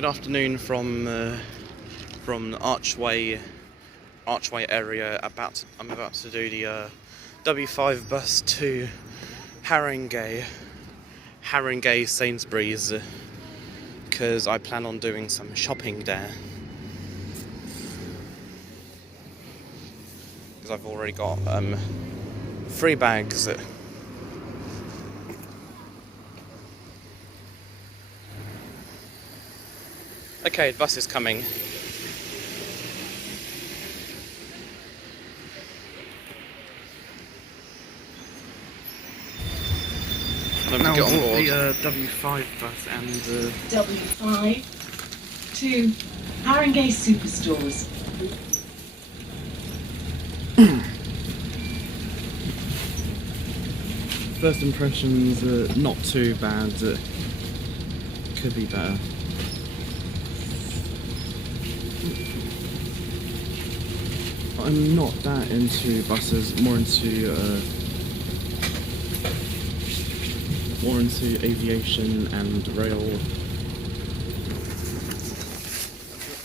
Good afternoon from Archway area. I'm about to do the W5 bus to Harringay Sainsbury's, because I plan on doing some shopping there. Because I've already got 3 bags. Okay, the bus is coming. Now get on board the W5 bus and W5 to Harringay Superstores. First impressions, not too bad. Could be better. I'm not that into buses, more into aviation and rail. I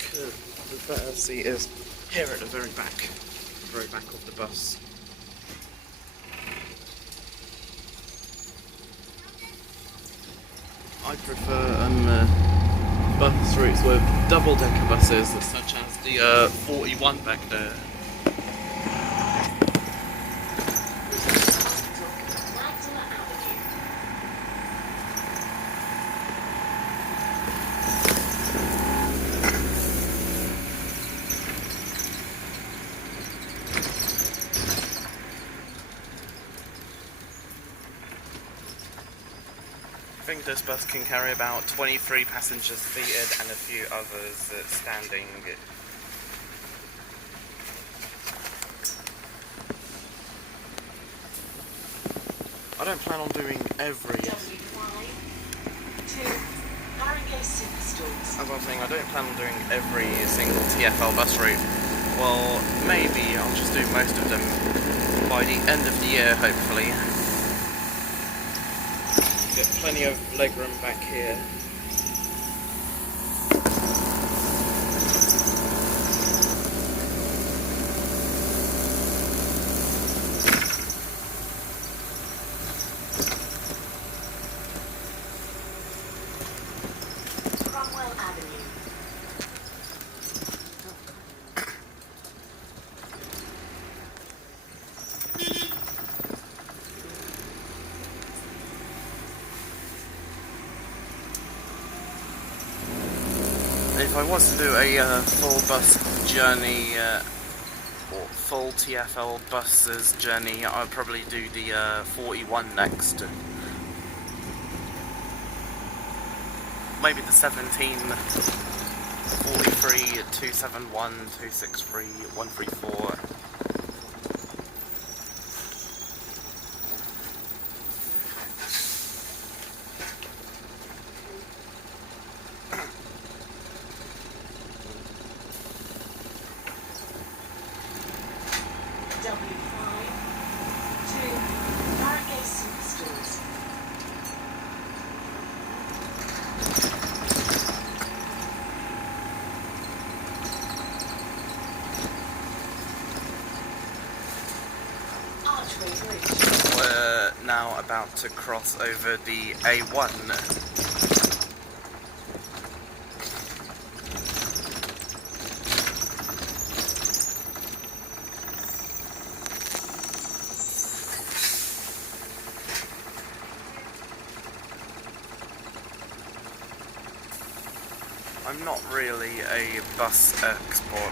think the better seat is here at the very back of the bus. I prefer bus routes with double-decker buses, such as the 41 back there. I think this bus can carry about 23 passengers seated and a few others standing. I don't plan on doing every... W5 to Harringay Superstores. As I was saying, I don't plan on doing every single TFL bus route. Well, maybe I'll just do most of them by the end of the year, hopefully. Get plenty of legroom back here. If I was to do a full bus journey, or full TFL buses journey, I'd probably do the 41 next. Maybe the 17, 43, 271, 263, 134. W5 to Harringay Superstores. Archway Bridge. We're now about to cross over the A1. I'm not really a bus expert.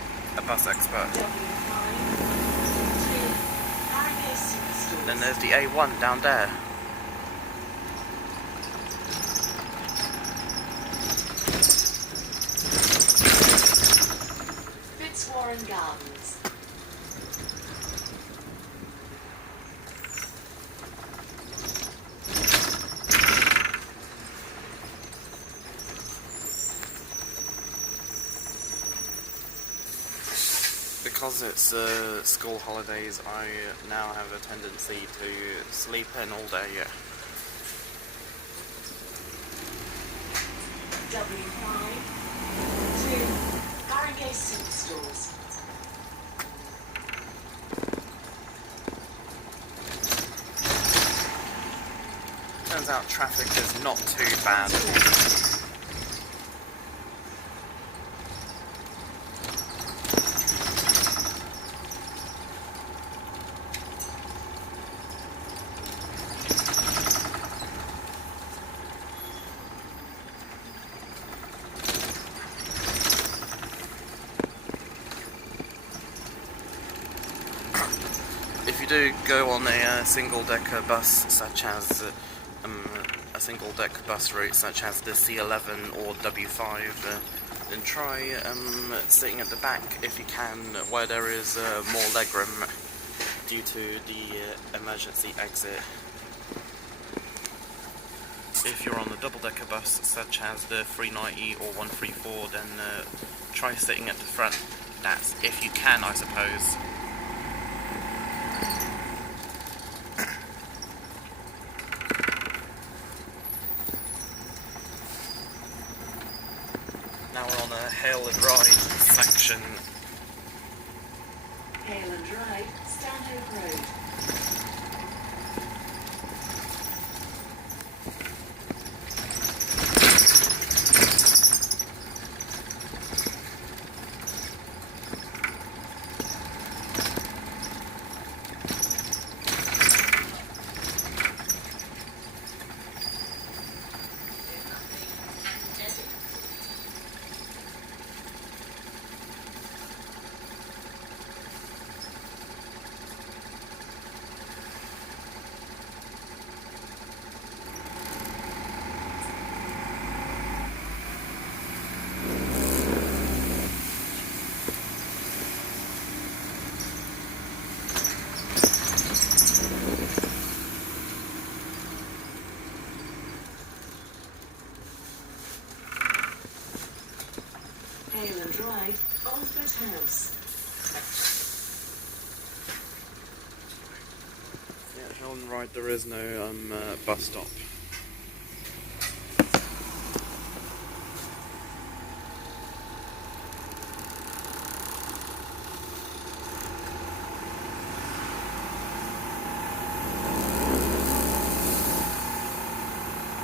Then there's the A1 down there. Warren Gardens. Because it's school holidays, I now have a tendency to sleep in all day. W5 Harringay Superstores. Turns out traffic is not too bad. If you do go on a single-decker bus, such as a single-decker bus route such as the C11 or W5, then try sitting at the back if you can, where there is more legroom due to the emergency exit. If you're on the double-decker bus such as the 390 or 134, then try sitting at the front. That's if you can, I suppose. Now we're on a hail and ride section. Hail and Ride, Stanhope Road. Hail and Ride, Alfred House. Yeah, hail and ride, there is no bus stop.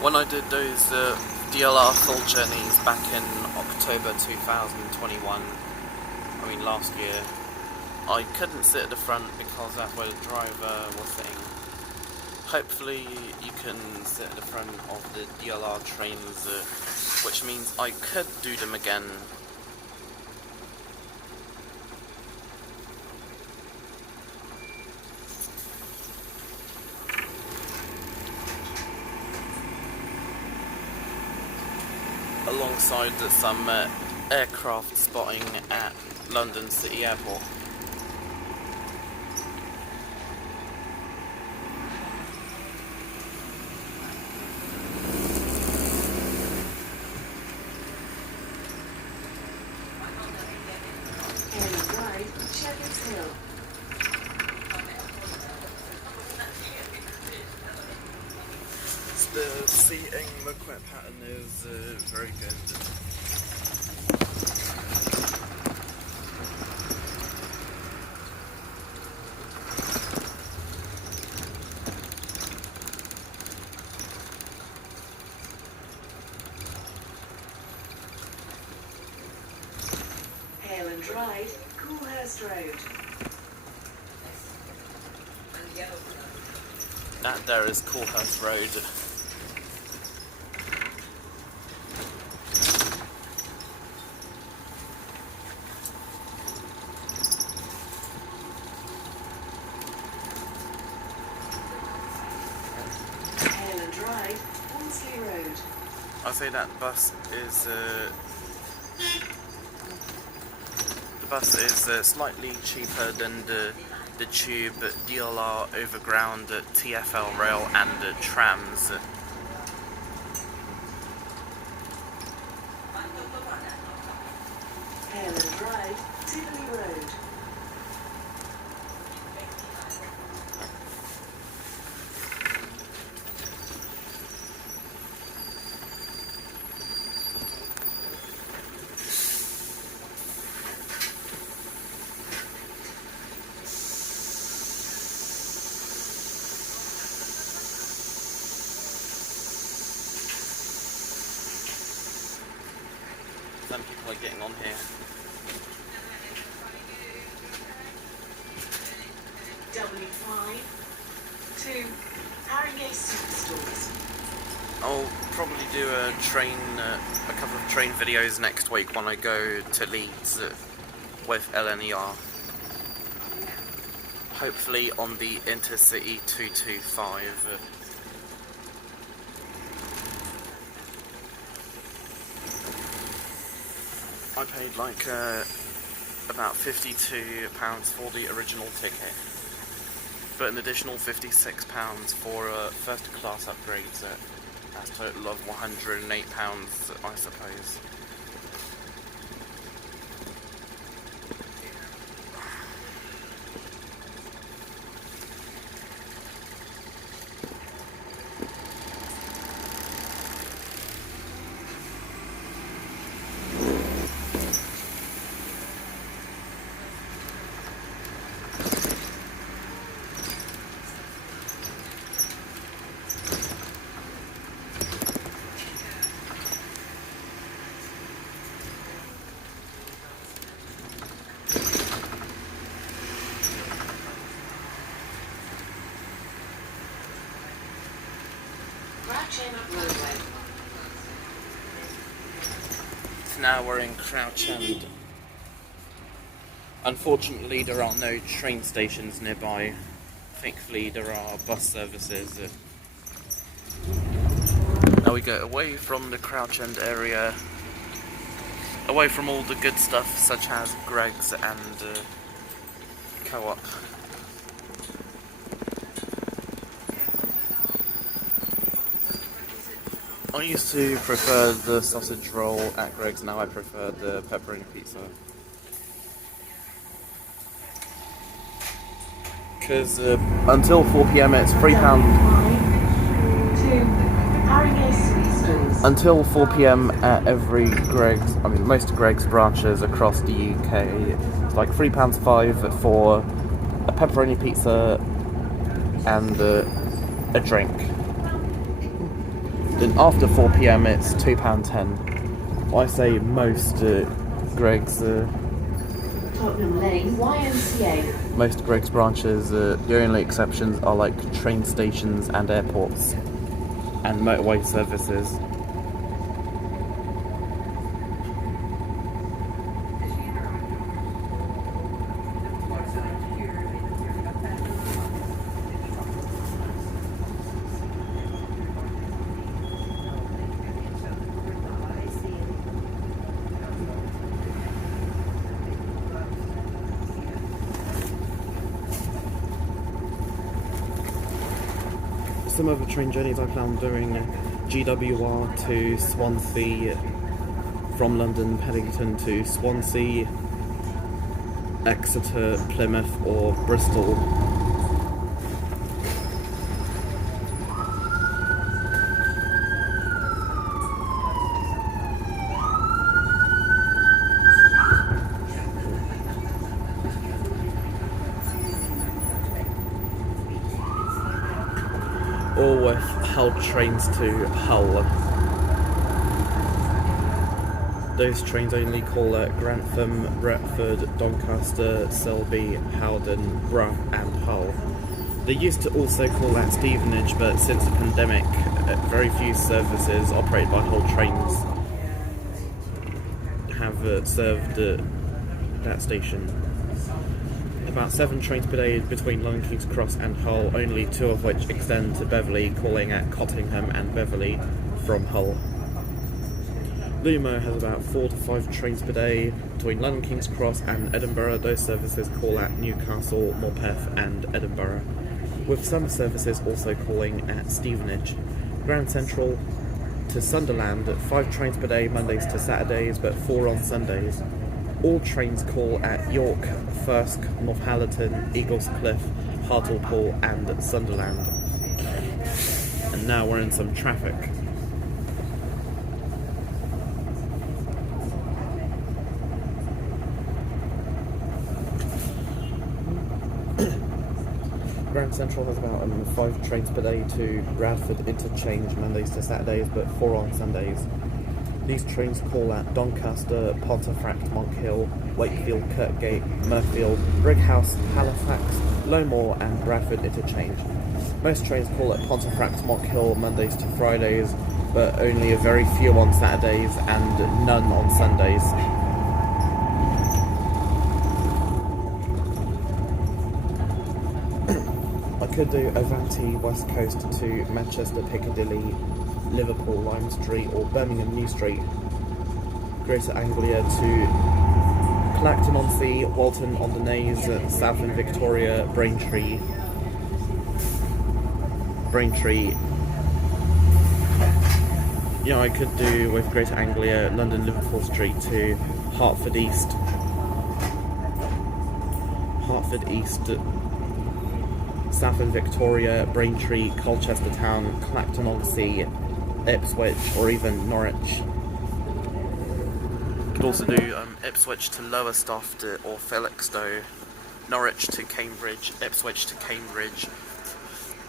When I did those DLR full journeys back in October 2021, I mean last year, I couldn't sit at the front because that's where the driver was sitting. Hopefully you can sit at the front of the DLR trains, which means I could do them again. Alongside some aircraft spotting at London City Airport. Hail and Ride, Shepherd's Hill. The seating moquette pattern is very good. Hail and Ride, Coolhurst Road. That there is Coolhurst Road. Hail and Ride, Wolseley Road. I say that the bus is slightly cheaper than the tube, DLR overground, TFL rail and trams. Hail and Ride, Tivoli Road. then people are getting on here. W5 to Harringay Superstores. I'll probably do a couple of train videos next week when I go to Leeds with LNER. Hopefully on the Intercity 225. I paid like about £52 for the original ticket, but an additional £56 for first class upgrades. That's a total of £108, I suppose. Now we're in Crouch End. Unfortunately, there are no train stations nearby. Thankfully, there are bus services. Now we go away from the Crouch End area, away from all the good stuff such as Greggs and Co-op. I used to prefer the sausage roll at Greggs, now I prefer the pepperoni pizza. Because until 4 PM it's £3. Until 4 PM at every Greggs, I mean most Greggs branches across the UK, it's like £3.5 for a pepperoni pizza and a drink. Then after 4 PM it's £2.10. I say most Greggs Tottenham Lane, YMCA. most Greggs branches, the only exceptions are like train stations and airports and motorway services. Some of the train journeys I plan on doing: GWR to Swansea, from London, Paddington to Swansea, Exeter, Plymouth or Bristol. Or with Hull trains to Hull. Those trains only call at Grantham, Retford, Doncaster, Selby, Howden, Brough and Hull. They used to also call at Stevenage, but since the pandemic, very few services operated by Hull trains have served that station. About 7 trains per day between London King's Cross and Hull, only 2 of which extend to Beverley, calling at Cottingham and Beverley from Hull. Lumo has about 4 to 5 trains per day between London King's Cross and Edinburgh. Those services call at Newcastle, Morpeth and Edinburgh, with some services also calling at Stevenage. Grand Central to Sunderland, 5 trains per day Mondays to Saturdays, but 4 on Sundays. All trains call at York, Thirsk, Northallerton, Eaglescliffe, Hartlepool and Sunderland. And now we're in some traffic. Grand Central has about 5 trains per day to Bradford Interchange Mondays to Saturdays, but 4 on Sundays. These trains call at Doncaster, Pontefract, Monkhill, Wakefield, Kirkgate, Murfield, Brighouse, Halifax, Lowmore and Bradford interchange. Most trains call at Pontefract, Monkhill Mondays to Fridays, but only a very few on Saturdays and none on Sundays. I could do Avanti West Coast to Manchester Piccadilly, Liverpool Lime Street or Birmingham New Street, Greater Anglia to Clacton-on-Sea, Walton-on-the-Naze, Southend Victoria, Braintree. I could do with Greater Anglia, London Liverpool Street to Hertford East, Southend Victoria, Braintree, Colchester Town, Clacton-on-Sea, Ipswich or even Norwich. Could also do Ipswich to Lowestoft or Felixstowe, Norwich to Cambridge, Ipswich to Cambridge,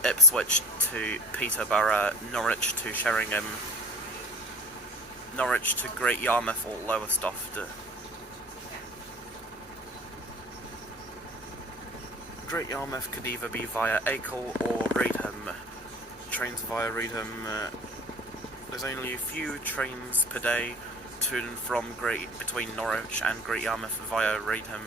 Ipswich to Peterborough, Norwich to Sheringham, Norwich to Great Yarmouth or Lowestoft. Great Yarmouth could either be via Acle or Reedham. Trains via Reedham, there's only a few trains per day to and from between Norwich and Great Yarmouth via Reedham.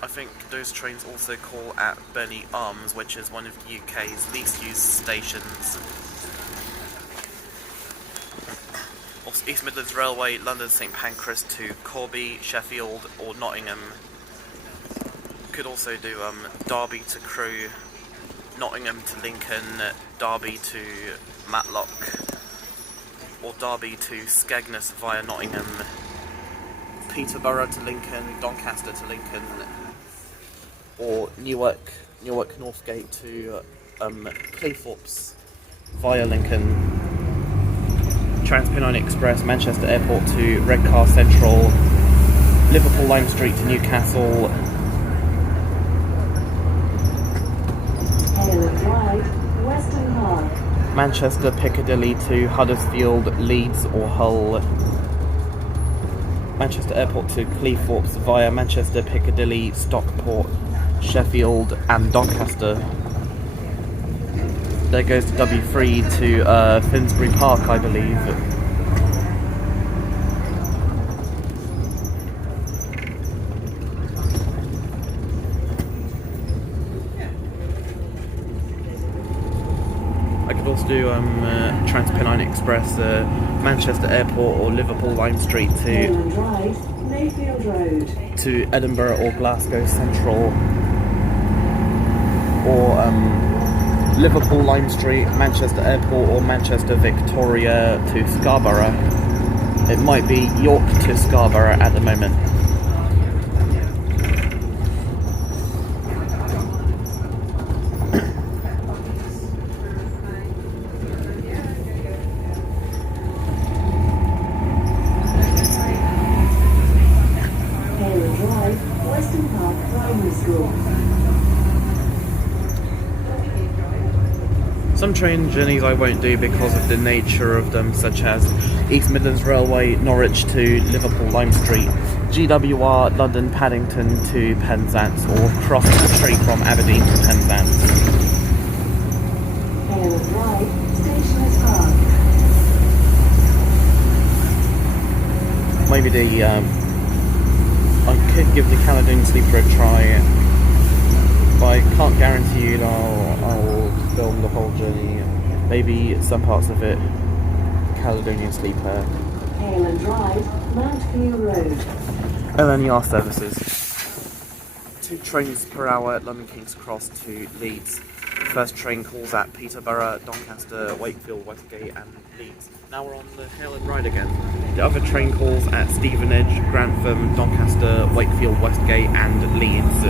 I think those trains also call at Burnley Arms, which is one of the UK's least used stations. East Midlands Railway, London St Pancras to Corby, Sheffield or Nottingham. Could also do Derby to Crewe, Nottingham to Lincoln, Derby to Matlock, or Derby to Skegness via Nottingham, Peterborough to Lincoln, Doncaster to Lincoln, or Newark Northgate to Cleethorpes via Lincoln. Transpennine Express, Manchester Airport to Redcar Central, Liverpool Lime Street to Newcastle, Western Park. Manchester Piccadilly to Huddersfield, Leeds or Hull, Manchester Airport to Cleethorpes via Manchester Piccadilly, Stockport, Sheffield and Doncaster. There goes to W3 to Finsbury Park, I believe. I could also do Transpennine Express, Manchester Airport or Liverpool Lime Street to Mayfield Road. To Edinburgh or Glasgow Central, or Liverpool Lime Street, Manchester Airport or Manchester Victoria to Scarborough. It might be York to Scarborough at the moment. Western Park Primary School. Some train journeys I won't do because of the nature of them, such as East Midlands Railway, Norwich to Liverpool Lime Street, GWR London Paddington to Penzance, or cross country from Aberdeen to Penzance. Stationers Park. Maybe I could give the Caledonian Sleeper a try, but I can't guarantee you that I'll film the whole journey. Maybe some parts of it, Caledonian Sleeper. Hale and Drive, Mount View Road. LNER services. 2 trains per hour at London King's Cross to Leeds. First train calls at Peterborough, Doncaster, Wakefield, Westgate and Leeds. Now we're on the Hale and Ride again. The other train calls at Stevenage, Grantham, Doncaster, Wakefield, Westgate and Leeds.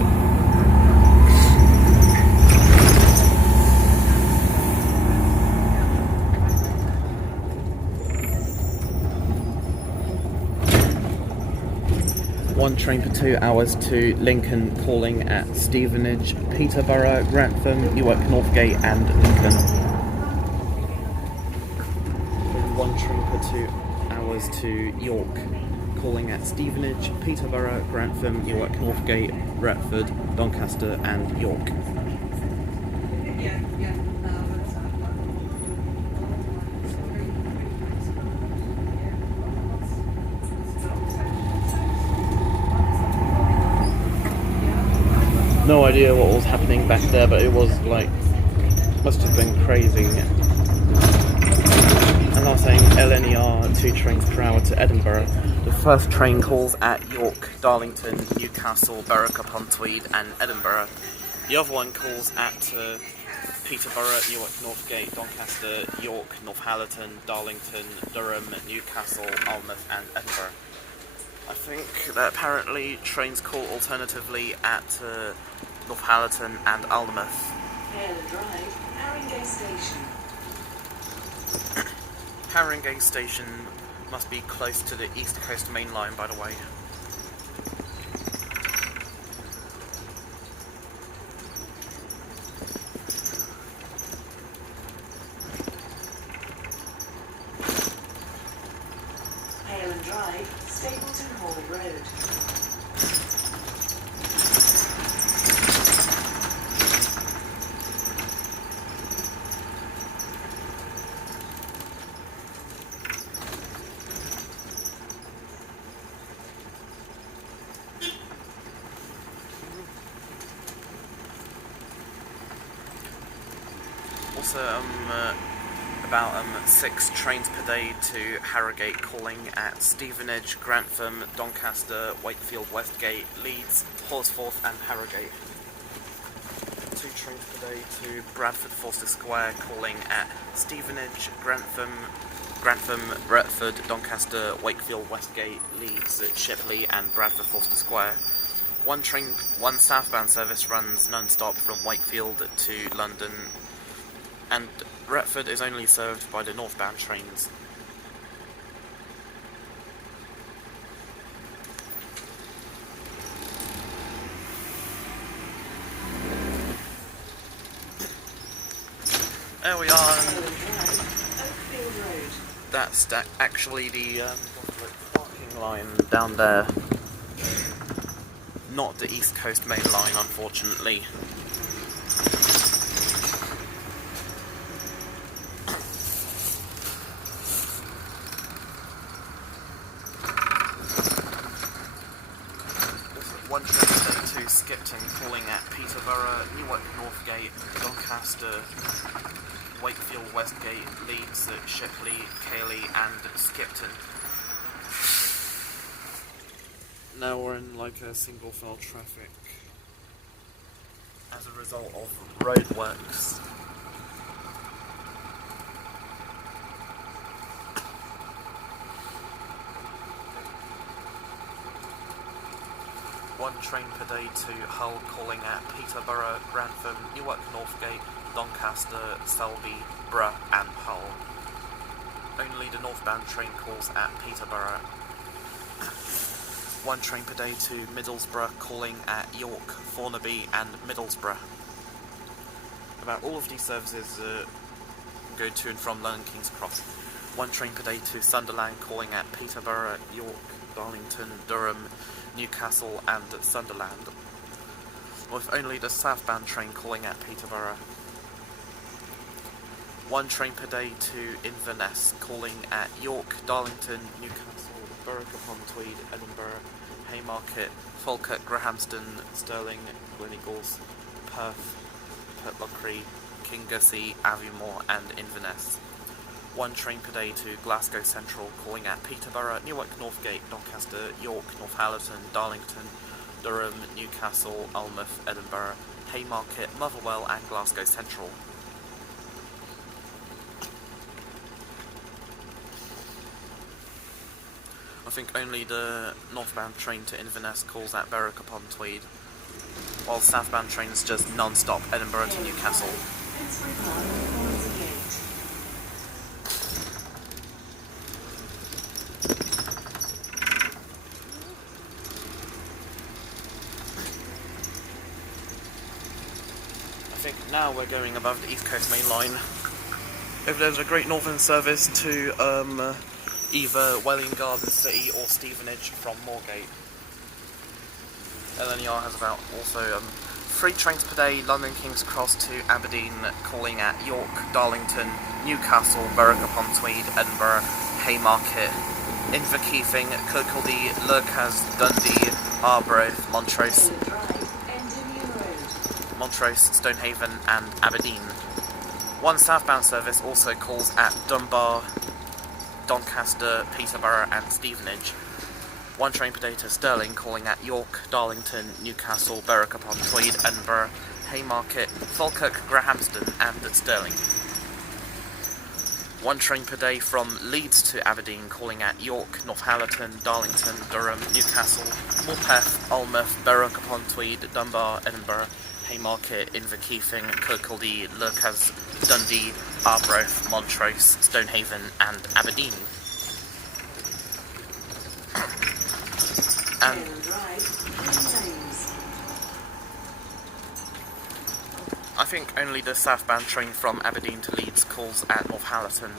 One train for 2 hours to Lincoln, calling at Stevenage, Peterborough, Grantham, Newark Northgate and Lincoln. 1 train per 2 hours to York, calling at Stevenage, Peterborough, Grantham, Newark, Northgate, Retford, Doncaster and York. No idea what was happening back there, but it was like, must have been crazy. As I was saying, LNER 2 trains per hour to Edinburgh. The first train calls at York, Darlington, Newcastle, Berwick-upon-Tweed and Edinburgh. The other one calls at Peterborough, Newark, Northgate, Doncaster, York, Northallerton, Darlington, Durham, Newcastle, Alnmouth and Edinburgh. I think that apparently trains call alternatively at Northallerton and Alnmouth. Hale and Drive, Harringay Station. Harringay Station must be close to the East Coast Main Line, by the way. Hale and Drive, Stapleton Hall Road. Also, about 6 trains per day to Harrogate, calling at Stevenage, Grantham, Doncaster, Wakefield, Westgate, Leeds, Horsforth and Harrogate. 2 trains per day to Bradford Forster Square, calling at Stevenage, Grantham, Retford, Doncaster, Wakefield, Westgate, Leeds, Shipley and Bradford Forster Square. 1 southbound service runs non-stop from Wakefield to London, and Retford is only served by the northbound trains. There we are. That's actually the parking line down there. Not the East Coast Main Line, unfortunately. One train today to Skipton, calling at Peterborough, Newark, Northgate, Doncaster, Wakefield, Westgate, Leeds, Shipley, Cayley and Skipton. Now we're in like a single file traffic as a result of roadworks. One train per day to Hull, calling at Peterborough, Grantham, Newark, Northgate, Doncaster, Selby, Brough and Hull. Only the northbound train calls at Peterborough. 1 train per day to Middlesbrough, calling at York, Thornaby and Middlesbrough. About all of these services go to and from London King's Cross. 1 train per day to Sunderland, calling at Peterborough, York, Darlington, Durham, Newcastle and Sunderland, with only the southbound train calling at Peterborough. 1 train per day to Inverness, calling at York, Darlington, Newcastle, Berwick-upon-Tweed, Edinburgh, Haymarket, Falkirk, Grahamston, Stirling, Gleneagles, Perth, Pitlochry, Kingersey, Aviemore and Inverness. 1 train per day to Glasgow Central, calling at Peterborough, Newark, Northgate, Doncaster, York, Northallerton, Darlington, Durham, Newcastle, Alnmouth, Edinburgh, Haymarket, Motherwell and Glasgow Central. I think only the northbound train to Inverness calls at Berwick-upon-Tweed, while southbound trains just non-stop Edinburgh to Newcastle. I think now we're going above the East Coast Main Line. If there's a Great Northern service to either Welling Garden City or Stevenage from Moorgate. LNER has about also 3 trains per day, London King's Cross to Aberdeen, calling at York, Darlington, Newcastle, Berwick-upon-Tweed, Edinburgh, Haymarket, Inverkeithing, Kirkcaldy, Lurkas, Dundee, Arbroath, Montrose, Stonehaven and Aberdeen. 1 southbound service also calls at Dunbar, Doncaster, Peterborough and Stevenage. 1 train per day to Stirling, calling at York, Darlington, Newcastle, Berwick-upon-Tweed, Edinburgh, Haymarket, Falkirk, Grahamston and Stirling. 1 train per day from Leeds to Aberdeen, calling at York, Northallerton, Darlington, Durham, Newcastle, Morpeth, Alnmouth, Berwick-upon-Tweed, Dunbar, Edinburgh, Haymarket, Inverkeithing, Kirkcaldy, Lurkas, Dundee, Arbroath, Montrose, Stonehaven and Aberdeen. And I think only the southbound train from Aberdeen to Leeds calls at Northallerton.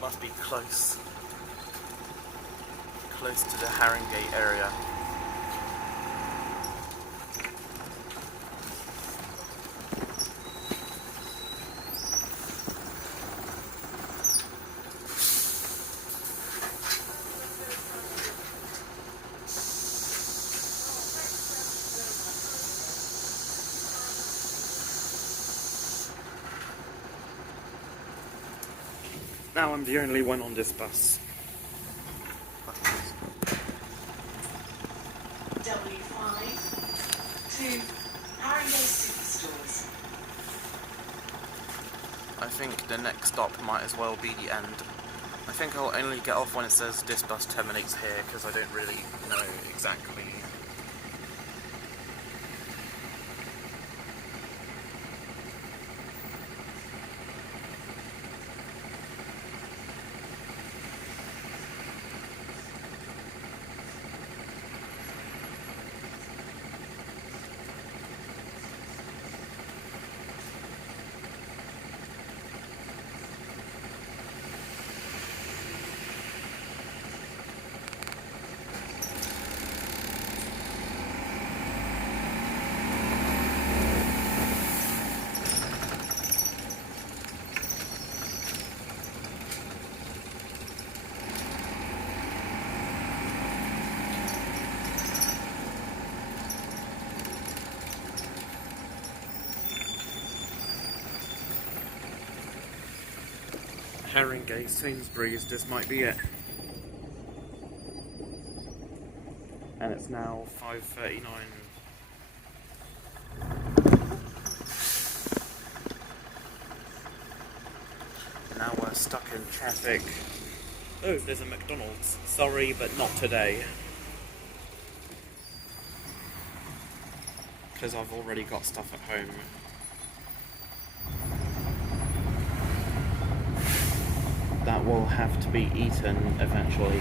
Must be close to the Harringay area. Now I'm the only one on this bus. W5 to Harringay Superstores. I think the next stop might as well be the end. I think I'll only get off when it says this bus terminates here, because I don't really know exactly. Harringay Sainsbury's, this might be it. And it's now 5:39. Now we're stuck in traffic. Oh, there's a McDonald's. Sorry, but not today. Because I've already got stuff at home. That will have to be eaten eventually.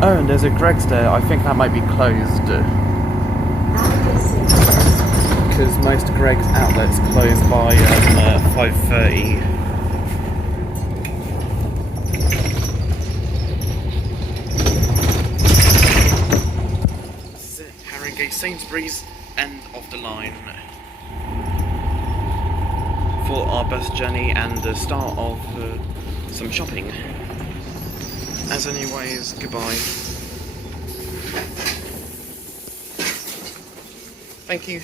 Oh, and there's a Greggs there. I think that might be closed. Because most Greggs outlets close by 5:30. This is it, Harringay Sainsbury's, end of the line. For our bus journey and the start of some shopping. As anyways, goodbye. Thank you.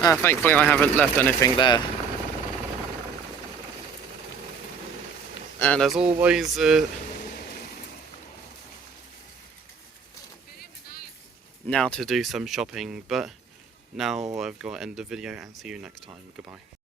Thankfully I haven't left anything there. And as always, now to do some shopping, but now I've got to end the video and see you next time. Goodbye.